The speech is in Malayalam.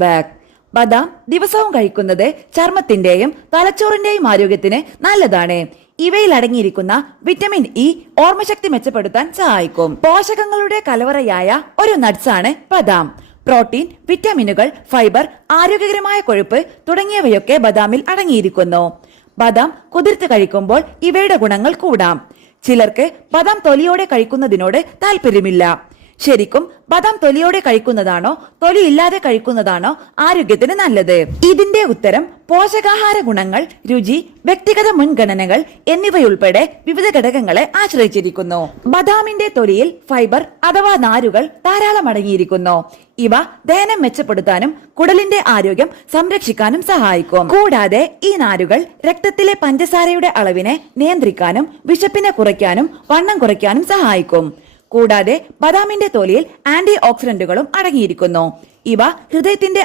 ബാക്ക് ബദാം ദിവസവും കഴിക്കുന്നത് ചർമ്മത്തിന്റെയും തലച്ചോറിന്റെയും ആരോഗ്യത്തിന് നല്ലതാണ്. ഇവയിൽ അടങ്ങിയിരിക്കുന്ന വിറ്റമിൻ ഇ ഓർമ്മശക്തി മെച്ചപ്പെടുത്താൻ സഹായിക്കും. പോഷകങ്ങളുടെ കലവറയായ ഒരു നട്സാണ് ബദാം. പ്രോട്ടീൻ വിറ്റാമിനുകൾ ഫൈബർ ആരോഗ്യകരമായ കൊഴുപ്പ് തുടങ്ങിയവയൊക്കെ ബദാമിൽ അടങ്ങിയിരിക്കുന്നു. ബദാം കുതിർത്ത് കഴിക്കുമ്പോൾ ഇവയുടെ ഗുണങ്ങൾ കൂടാം. ചിലർക്ക് ബദാം തൊലിയോടെ കഴിക്കുന്നതിനോട് താല്പര്യമില്ല. ശരിക്കും ബദാം തൊലിയോടെ കഴിക്കുന്നതാണോ? തൊലി ഇല്ലാതെ കഴിക്കുന്നതാണോ? ആരോഗ്യത്തിന് നല്ലത്. ഇതിന്റെ ഉത്തരം പോഷകാഹാര ഗുണങ്ങൾ രുചി വ്യക്തിഗത മുൻഗണനകൾ എന്നിവയുൾപ്പെടെ വിവിധ ഘടകങ്ങളെ ആശ്രയിച്ചിരിക്കുന്നു. ബദാമിന്റെ തൊലിയിൽ ഫൈബർ അഥവാ നാരുകൾ ധാരാളം അടങ്ങിയിരിക്കുന്നു. ഇവ ദഹനം മെച്ചപ്പെടുത്താനും കുടലിന്റെ ആരോഗ്യം സംരക്ഷിക്കാനും സഹായിക്കും. കൂടാതെ ഈ നാരുകൾ രക്തത്തിലെ പഞ്ചസാരയുടെ അളവിനെ നിയന്ത്രിക്കാനും വിശപ്പിനെ കുറയ്ക്കാനും വണ്ണം കുറയ്ക്കാനും സഹായിക്കും. കൂടാതെ ബദാമിന്റെ തൊലിയിൽ ആന്റി ഓക്സിഡന്റുകളും അടങ്ങിയിരിക്കുന്നു. ഇവ ഹൃദയത്തിന്റെ